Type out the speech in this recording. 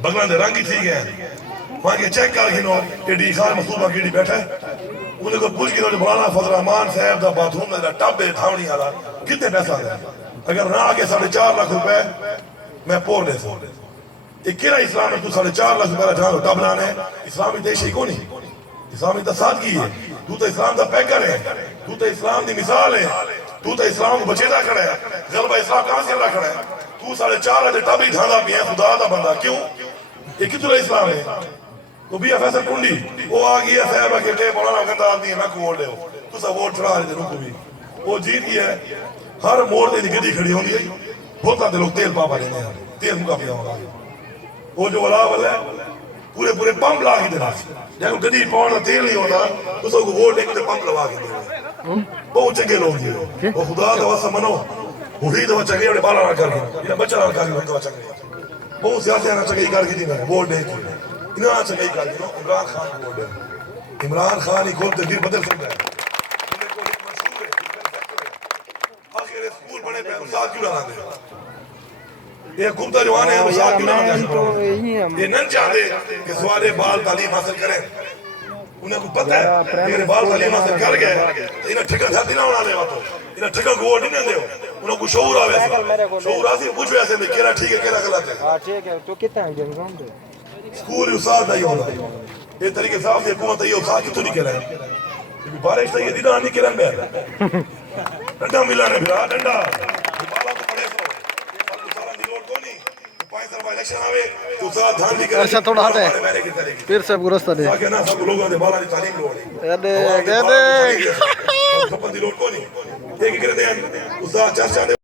بغلان دے رنگی تھی گئے وہاں کے چیک کر گھنو ایڈی خال مصوبہ کیڑی بیٹھا ہے انہیں کو پوچھ گئے مولانا فضل الرحمان صاحب دا باتھ روم دا ٹب ہے دھاونی والا کتنے پیسہ ہے اگر نہ آگے 4.5 لاکھ روپے میں پور لے سو یہ کیڑا اسلام ہے تو 4.5 لاکھ روپے جہاں ٹب لانا ہے اسلامی دیش ہی کونی اسلامی تا سادگی ہے تو اسلام دا پیکر ہے تو اسلام دی مثال ہے تو اسلام کو بچیدہ کھڑا ہے غلبہ اسلام کہاں سے اللہ کھڑا ہے تو 4.5 لاکھ ٹب ہی دھانا بھی ہے خدا دا بندہ کیوں یہ کتنا اسلام ہے تو بھی فیصل کنڈی وہ آگئی ہے صاحب کے ٹے مولانا گندہ آدمی ہے میں کو ووٹ لے ہو تو سا ووٹ چڑھا رہے تھے روکو بھی وہ جیت گیا ہے ہر موڑ دے گڈی کھڑی ہونی ہے بہت آتے لوگ تیل پاپا لینے ہیں تیل مکا پیا ہوگا وہ جو ولا والا ہے پورے پمپ لا کے دینا جب گڈی پاؤنا تیل نہیں ہونا تو سب کو ووٹ لے کے پمپ لوا کے دینا بہت چنگے لوگ یہ وہ خدا دوا سا منو وہی دوا چنگے اپنے بالا نہ کر کے یہ بچہ نہ کر کے دوا چنگے بہت زیادہ نہ چنگے کر کے دینا ووٹ دے کے انہاں چنگے کر کے عمران خان کو ووٹ دے عمران خان ہی کھول تقدیر بدل سکتا ہے انہیں کو ایک منصور ہے آخر اسکول بڑے پہ استاد کیوں نہ دے یہ گپتا جوان ہے استاد کیوں نہ دے یہ نن چاہتے کہ سوالے بال تعلیم حاصل کریں انہیں کو پتہ ہے کہ بال تعلیم حاصل کر گئے انہیں ٹھکر دھاتی نہ ہونا لے واتو انہیں ٹھکر کو ووٹ نہیں دے انہیں کو شعور آوے سا شعور آسی پوچھ ویسے میں کہنا ٹھیک ہے کہنا غلط ہے ہاں ٹھیک ہے تو کتنا ہے جنگام دے سکول استاد نہیں ہونا یہ طریقے صاحب سے حکومت یہ استاد کتوں نہیں کہہ رہے ہیں بارش سے یہ دینا نہیں کہہ رہے ڈنڈا ملا رہے پھر ڈنڈا بالا کو پڑے سو سب کو سارا نیلوڑ کو نہیں 5 طرف الیکشن آوے تو استاد دھان بھی کرے ایسا تھوڑا ہاتھ ہے پھر سے پورستہ دے تاکہ نا سب لوگوں نے بالا دی تعلیم لوڑی دے کپن دی لوڑ کو نہیں ایک کرتے ہیں استاد چرچا